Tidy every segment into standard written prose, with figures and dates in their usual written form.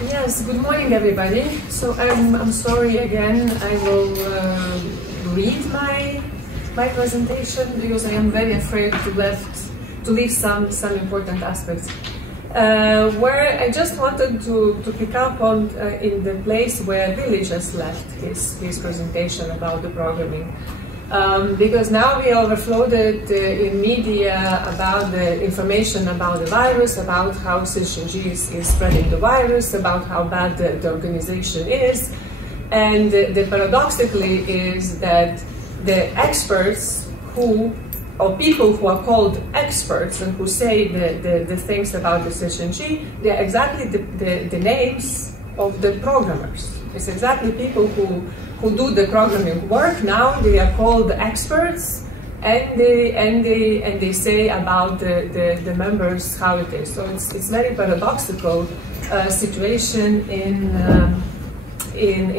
Yes, good morning everybody. So I'm sorry again, I will read my presentation because I am very afraid to leave some important aspects. Where I just wanted to pick up on in the place where Billy just left his presentation about the programming. Because now we are overflooded in media about the information about the virus, about how Shincheonji is spreading the virus, about how bad the organization is. And the paradoxically is that the experts or people who are called experts and who say the things about the Shincheonji, they're exactly the names of the programmers. It's exactly people who do the programming work. Now they are called experts, and they say about the members how it is. So it's very paradoxical situation in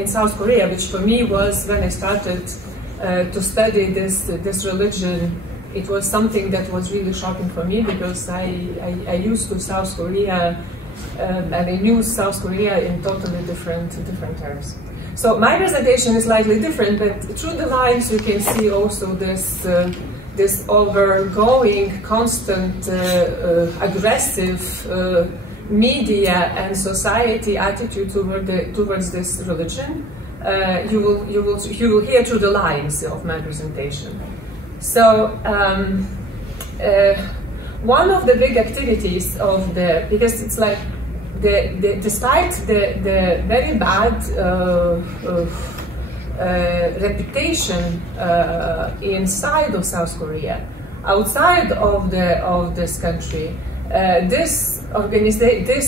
South Korea, which for me was when I started to study this religion. It was something that was really shocking for me because I used to South Korea. And I knew South Korea in totally different terms. So my presentation is slightly different, but through the lines you can see also this overgoing, constant, aggressive media and society attitude towards this religion. You will hear through the lines of my presentation. So. One of the big activities of because it's like despite the very bad reputation inside of South Korea, outside of this country, this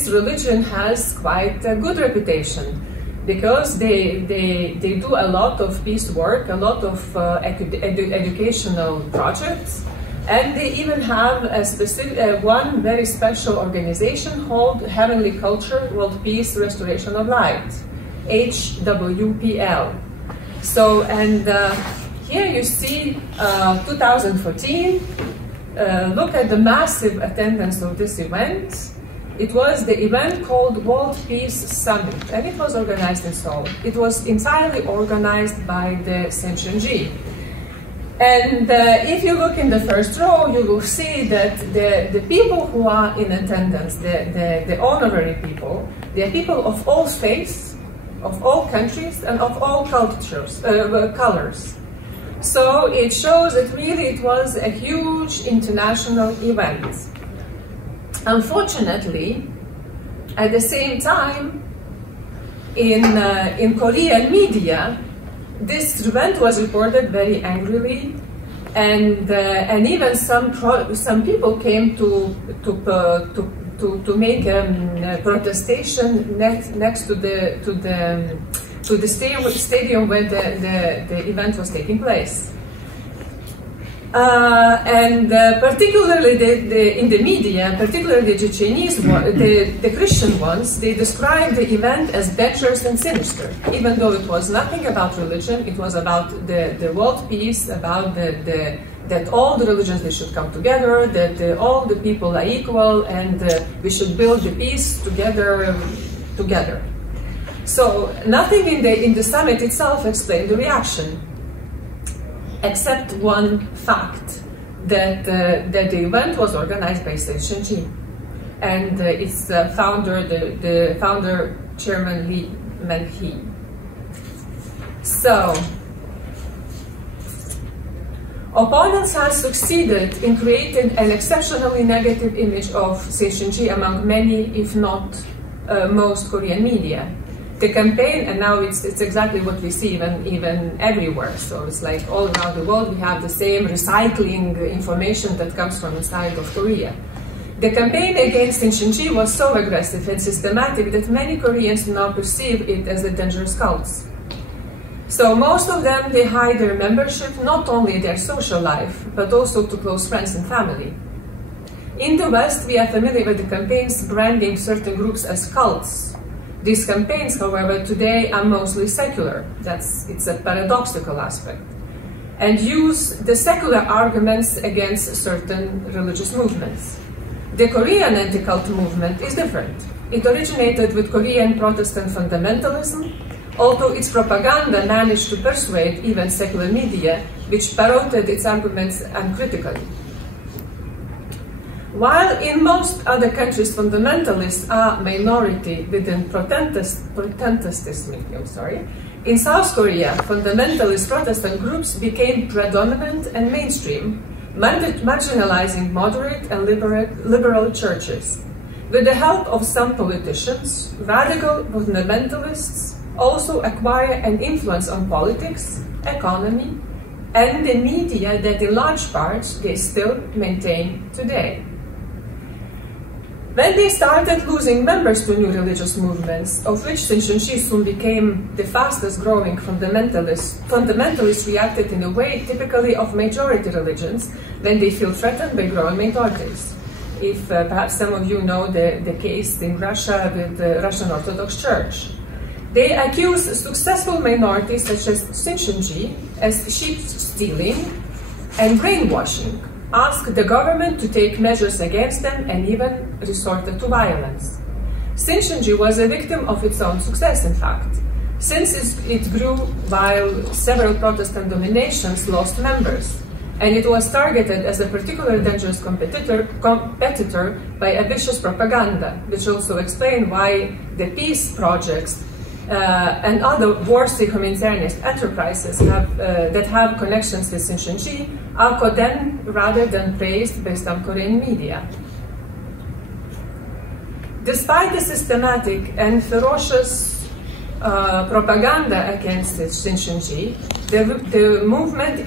religion has quite a good reputation because they do a lot of peace work, a lot of educational projects. And they even have a specific, one very special organization called Heavenly Culture, World Peace, Restoration of Light, HWPL. So, and here you see 2014, look at the massive attendance of this event. It was the event called World Peace Summit, and it was organized in Seoul. It was entirely organized by the Shincheonji. And if you look in the first row, you will see that the people who are in attendance, the honorary people, they are people of all faiths, of all countries, and of all cultures, colors. So it shows that really it was a huge international event. Unfortunately, at the same time, in Korean media, this event was reported very angrily, and even some people came to make a protestation next to the stadium where the event was taking place. Particularly in the media, particularly the Chinese the Christian ones, they described the event as dangerous and sinister, even though it was nothing about religion. It was about the world peace, about that all the religions, they should come together, that all the people are equal, and we should build the peace together. So nothing in the summit itself explained the reaction, except one fact, that the event was organized by Shincheonji, and its founder, the founder, Chairman Lee Man-hee. So, opponents have succeeded in creating an exceptionally negative image of Shincheonji among many, if not most, Korean media. The campaign, and now it's exactly what we see even everywhere. So it's like all around the world we have the same recycling information that comes from inside of Korea. The campaign against Shincheonji was so aggressive and systematic that many Koreans now perceive it as a dangerous cult. So most of them, they hide their membership, not only their social life, but also to close friends and family. In the West, we are familiar with the campaigns branding certain groups as cults. These campaigns, however, today are mostly secular. It's a paradoxical aspect. And use the secular arguments against certain religious movements. The Korean anti-cult movement is different. It originated with Korean Protestant fundamentalism, although its propaganda managed to persuade even secular media, which parroted its arguments uncritically. While in most other countries fundamentalists are minority within Protestantism, in South Korea, fundamentalist Protestant groups became predominant and mainstream, marginalizing moderate and liberal churches. With the help of some politicians, radical fundamentalists also acquire an influence on politics, economy, and the media that in large parts they still maintain today. When they started losing members to new religious movements, of which Shincheonji soon became the fastest growing fundamentalists reacted in a way typically of majority religions when they feel threatened by growing minorities. If perhaps some of you know the case in Russia with the Russian Orthodox Church. They accuse successful minorities such as Shincheonji as sheep stealing and brainwashing, ask the government to take measures against them, and even resorted to violence. Shincheonji was a victim of its own success, in fact, since it grew while several Protestant denominations lost members, and it was targeted as a particularly dangerous competitor by ambitious propaganda, which also explained why the peace projects and other worthy humanitarian enterprises that have connections with Shincheonji are condemned rather than praised by some Korean media. Despite the systematic and ferocious propaganda against Shincheonji, the movement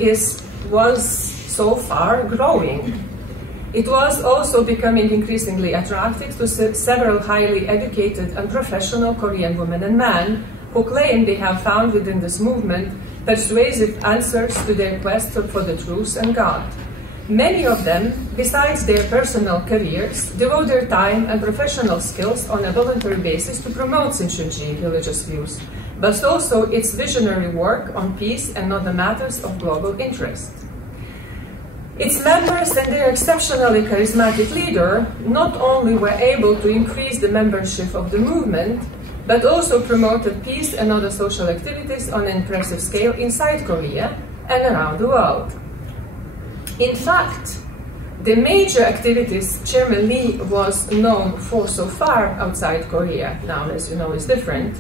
was so far growing. It was also becoming increasingly attractive to several highly educated and professional Korean women and men who claim they have found within this movement persuasive answers to their quest for the truth and God. Many of them, besides their personal careers, devote their time and professional skills on a voluntary basis to promote Shincheonji religious views, but also its visionary work on peace and other matters of global interest. Its members and their exceptionally charismatic leader not only were able to increase the membership of the movement, but also promoted peace and other social activities on an impressive scale inside Korea and around the world. In fact, the major activities Chairman Lee was known for so far outside Korea, now as you know is different,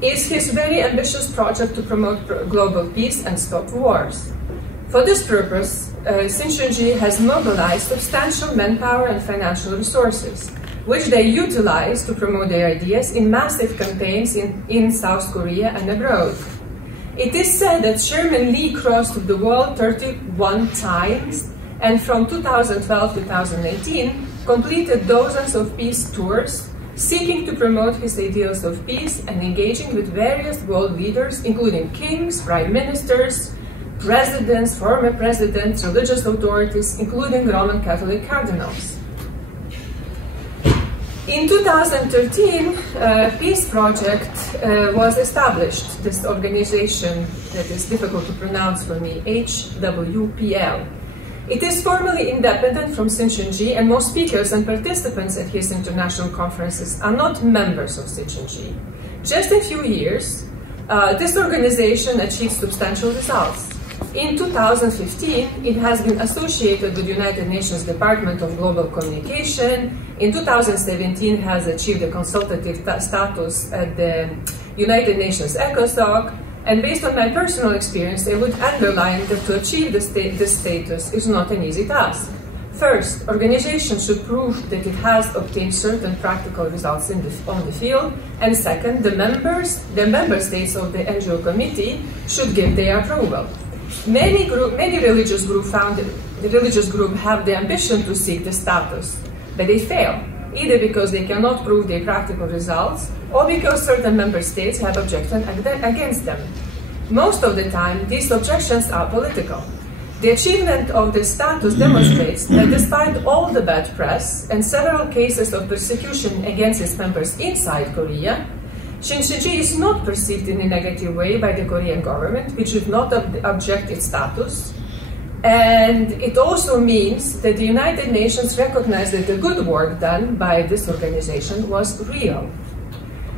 is his very ambitious project to promote global peace and stop wars. For this purpose, Shincheonji has mobilized substantial manpower and financial resources, which they utilize to promote their ideas in massive campaigns in South Korea and abroad. It is said that Chairman Lee crossed the world 31 times, and from 2012 to 2018 completed dozens of peace tours, seeking to promote his ideals of peace and engaging with various world leaders, including kings, prime ministers, presidents, former presidents, religious authorities, including Roman Catholic cardinals. In 2013, Peace Project was established, this organization that is difficult to pronounce for me, HWPL. It is formally independent from Shincheonji, and most speakers and participants at his international conferences are not members of Shincheonji. Just in a few years, this organization achieved substantial results. In 2015, it has been associated with the United Nations Department of Global Communication. In 2017, it has achieved a consultative status at the United Nations ECOSOC. And based on my personal experience, I would underline that to achieve this status is not an easy task. First, organizations should prove that it has obtained certain practical results on the field. And second, the member states of the NGO committee should give their approval. Many religious groups found that the religious group have the ambition to seek the status, but they fail, either because they cannot prove their practical results or because certain member states have objections against them. Most of the time, these objections are political. The achievement of this status demonstrates that despite all the bad press and several cases of persecution against its members inside Korea, Shincheonji is not perceived in a negative way by the Korean government, which would not object its status. And it also means that the United Nations recognized that the good work done by this organization was real.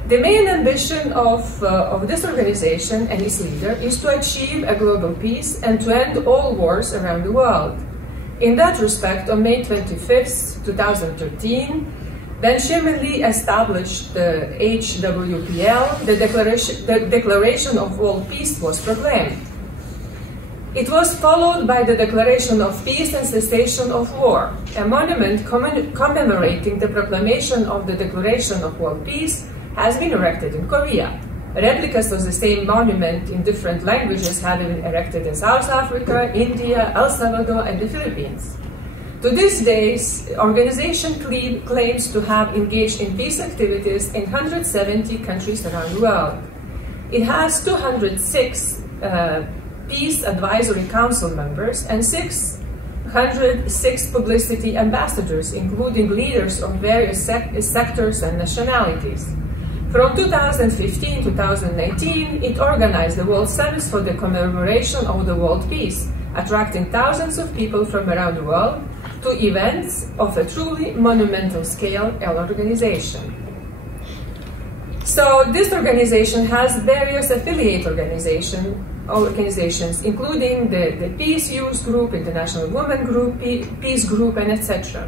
The main ambition of this organization and its leader is to achieve a global peace and to end all wars around the world. In that respect, on May 25th, 2013, then Chairman Lee established the HWPL, the Declaration of World Peace was proclaimed. It was followed by the Declaration of Peace and Cessation of War, a monument commemorating the proclamation of the Declaration of World Peace has been erected in Korea. Replicas of the same monument in different languages have been erected in South Africa, India, El Salvador, and the Philippines. To this day, the organization claims to have engaged in peace activities in 170 countries around the world. It has 206 Peace Advisory Council members and 606 publicity ambassadors, including leaders of various sectors and nationalities. From 2015 to 2019, it organized the World Summits for the commemoration of the world peace, attracting thousands of people from around the world to events of a truly monumental scale and organization. So this organization has various affiliate organizations, including the Peace Youth Group, International Women Group, Peace Group, and etc.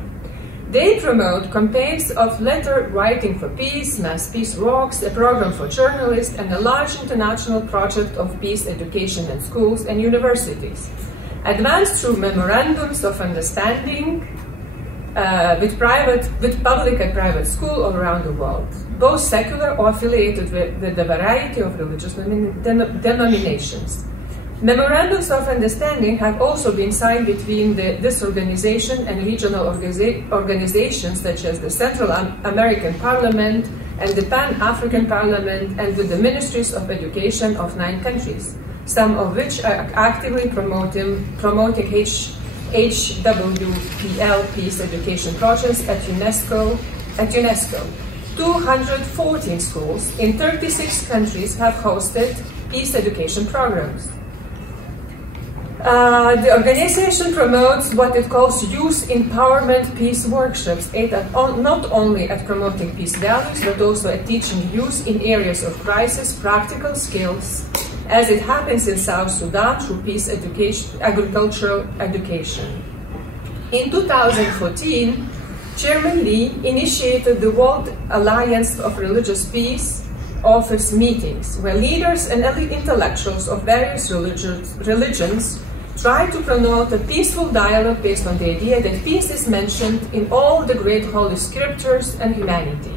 They promote campaigns of letter writing for peace, Mass Peace Walks, a program for journalists, and a large international project of peace education in schools and universities, advanced through memorandums of understanding with public and private schools all around the world, both secular or affiliated with a variety of religious denominations. Memorandums of understanding have also been signed between this organization and regional organizations such as the Central American Parliament and the Pan-African Parliament, and with the Ministries of Education of 9 countries, some of which are actively promoting HWPL peace education projects at UNESCO. 214 schools in 36 countries have hosted peace education programs. The organization promotes what it calls youth empowerment peace workshops, aimed not only at promoting peace values, but also at teaching youth in areas of crisis practical skills, as it happens in South Sudan through peace education, agricultural education. In 2014, Chairman Lee initiated the World Alliance of Religious Peace office meetings, where leaders and intellectuals of various religions try to promote a peaceful dialogue based on the idea that peace is mentioned in all the great holy scriptures and humanity.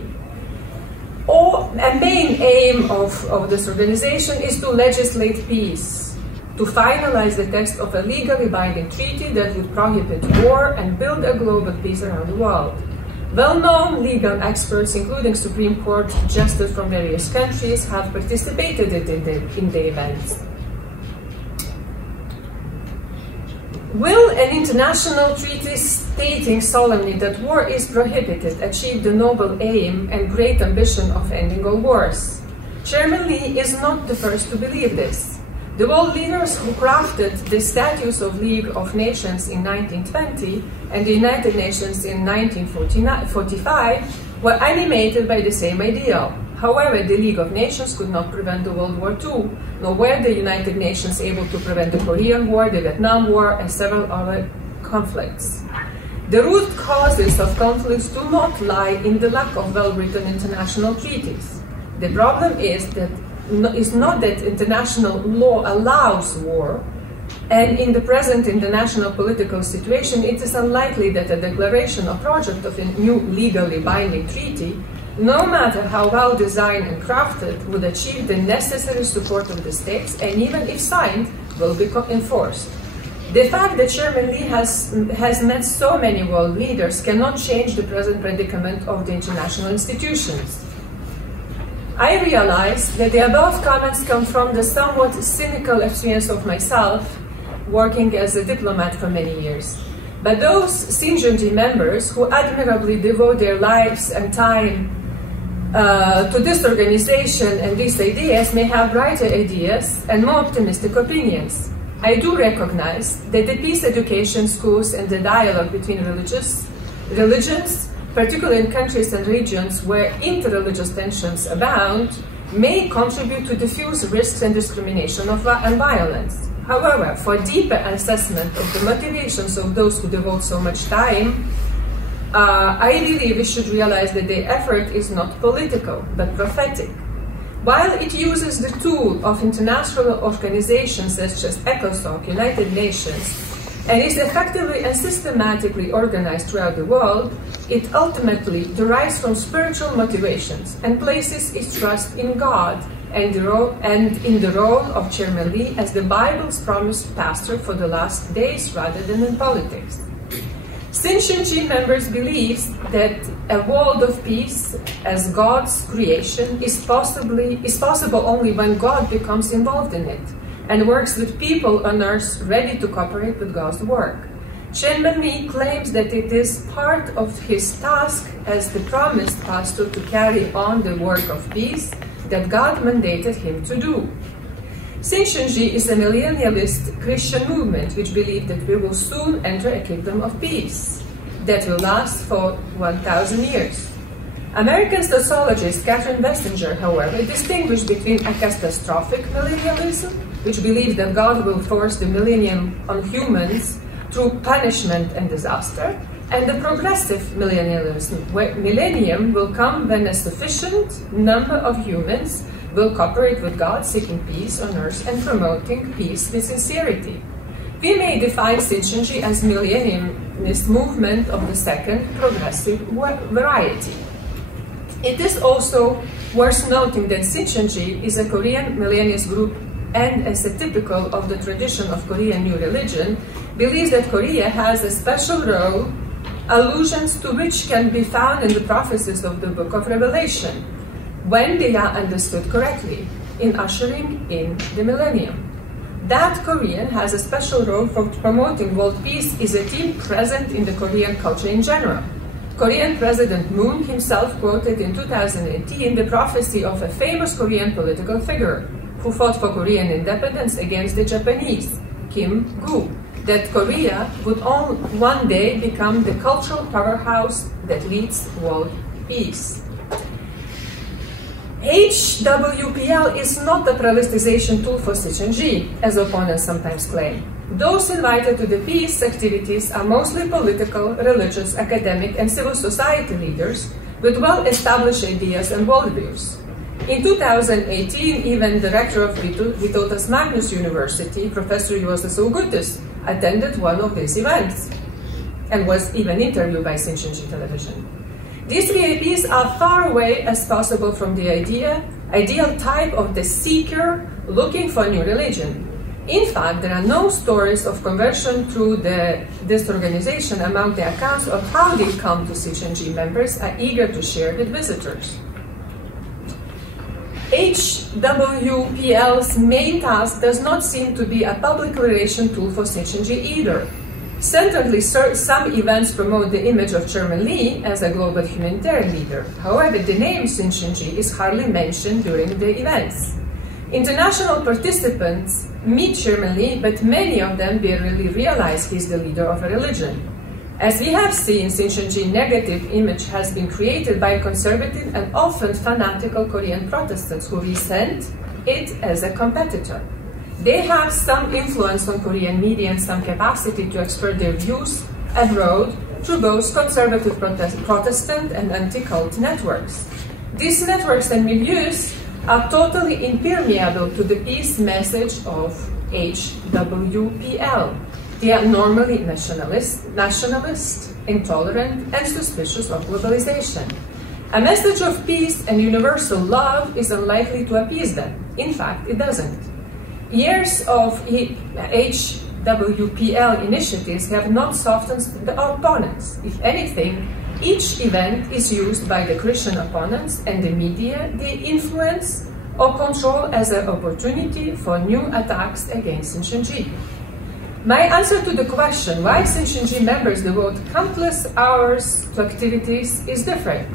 A main aim of this organization is to legislate peace, to finalize the text of a legally binding treaty that would prohibit war and build a global peace around the world. Well-known legal experts, including Supreme Court justices from various countries, have participated in the events. Will an international treaty stating solemnly that war is prohibited achieve the noble aim and great ambition of ending all wars? Chairman Lee is not the first to believe this. The world leaders who crafted the Statutes of League of Nations in 1920 and the United Nations in 1945 were animated by the same ideal. However, the League of Nations could not prevent the World War II, nor were the United Nations able to prevent the Korean War, the Vietnam War, and several other conflicts. The root causes of conflicts do not lie in the lack of well-written international treaties. The problem is not that international law allows war, and in the present international political situation, it is unlikely that a declaration or project of a new legally binding treaty, no matter how well designed and crafted, would achieve the necessary support of the states, and even if signed, will be enforced. The fact that Chairman Lee has met so many world leaders cannot change the present predicament of the international institutions. I realize that the above comments come from the somewhat cynical experience of myself, working as a diplomat for many years. But those Shincheonji members who admirably devote their lives and time to this organization and these ideas may have brighter ideas and more optimistic opinions. I do recognize that the peace education schools and the dialogue between religions, particularly in countries and regions where interreligious tensions abound, may contribute to diffuse risks and discrimination and violence. However, for deeper assessment of the motivations of those who devote so much time, I believe we should realize that the effort is not political, but prophetic. While it uses the tool of international organizations such as ECOSOC, United Nations, and is effectively and systematically organized throughout the world, it ultimately derives from spiritual motivations and places its trust in God and in the role of Chairman Lee as the Bible's promised pastor for the last days rather than in politics. Shincheonji members believe that a world of peace as God's creation is possible only when God becomes involved in it and works with people on earth ready to cooperate with God's work. Chairman Lee claims that it is part of his task as the promised pastor to carry on the work of peace that God mandated him to do. Shincheonji is a millennialist Christian movement which believes that we will soon enter a kingdom of peace that will last for 1,000 years. American sociologist Catherine Bessinger, however, distinguished between a catastrophic millennialism, which believes that God will force the millennium on humans through punishment and disaster, and the progressive millennialism, where millennium will come when a sufficient number of humans will cooperate with God, seeking peace on earth and promoting peace with sincerity. We may define Shincheonji as millennialist movement of the second progressive variety. It is also worth noting that Shincheonji is a Korean millennialist group and, as a typical of the tradition of Korean new religion, believes that Korea has a special role, allusions to which can be found in the prophecies of the Book of Revelation, when they are understood correctly, in ushering in the millennium. That Korea has a special role for promoting world peace is a theme present in the Korean culture in general. Korean President Moon himself quoted in 2018 the prophecy of a famous Korean political figure who fought for Korean independence against the Japanese, Kim Gu, that Korea would one day become the cultural powerhouse that leads world peace. HWPL is not a politicization tool for Shincheonji, as opponents sometimes claim. Those invited to the peace activities are mostly political, religious, academic, and civil society leaders with well-established ideas and worldviews. In 2018, even the rector of Vytautas Magnus University, Professor Juozas Augutis, attended one of these events and was even interviewed by Shincheonji television. These VIPs are far away as possible from the ideal type of the seeker looking for a new religion. In fact, there are no stories of conversion through this organization among the accounts of how they come to Shincheonji members are eager to share with visitors. HWPL's main task does not seem to be a public relation tool for Shincheonji either. Certainly, some events promote the image of Chairman Lee as a global humanitarian leader. However, the name Shincheonji is hardly mentioned during the events. International participants meet Chairman Lee, but many of them barely realize he's the leader of a religion. As we have seen, Shincheonji's negative image has been created by conservative and often fanatical Korean Protestants who resent it as a competitor. They have some influence on Korean media and some capacity to express their views abroad through both conservative Protestant and anti-cult networks. These networks and milieux are totally impermeable to the peace message of HWPL. They are normally nationalist, intolerant, and suspicious of globalization. A message of peace and universal love is unlikely to appease them. In fact, it doesn't. Years of HWPL initiatives have not softened the opponents. If anything, each event is used by the Christian opponents and the media they influence or control as an opportunity for new attacks against Shincheonji. My answer to the question why Shincheonji members devote countless hours to activities is different.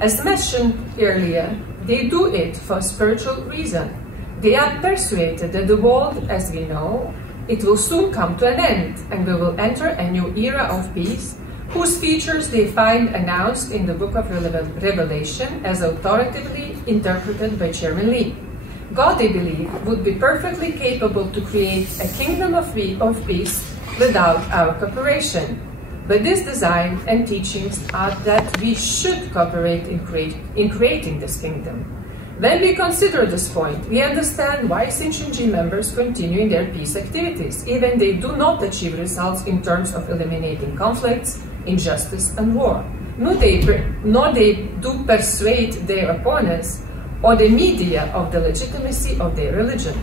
As mentioned earlier, they do it for spiritual reason. They are persuaded that the world, as we know, It will soon come to an end, and we will enter a new era of peace, whose features they find announced in the Book of Revelation as authoritatively interpreted by Chairman Lee. God, they believe, would be perfectly capable to create a kingdom of peace without our cooperation. But this design and teachings are that we should cooperate in creating this kingdom. When we consider this point, we understand why Shincheonji members continue in their peace activities, even they do not achieve results in terms of eliminating conflicts, injustice, and war. Nor they do persuade their opponents or the media of the legitimacy of their religion.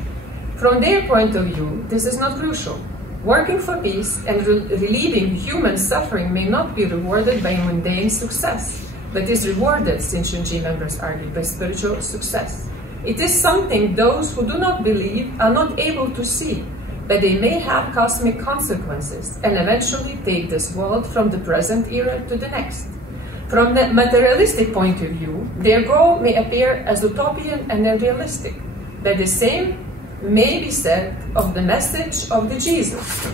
From their point of view, this is not crucial. Working for peace and relieving human suffering may not be rewarded by mundane success, but is rewarded, Shincheonji members argue, by spiritual success. It is something those who do not believe are not able to see, but they may have cosmic consequences and eventually take this world from the present era to the next. From the materialistic point of view, their goal may appear as utopian and unrealistic, but the same may be said of the message of the Jesus.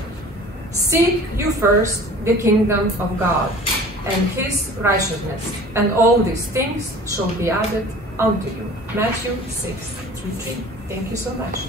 Seek you first the kingdom of God and his righteousness, and all these things shall be added unto you. Matthew 6:3. Thank you so much.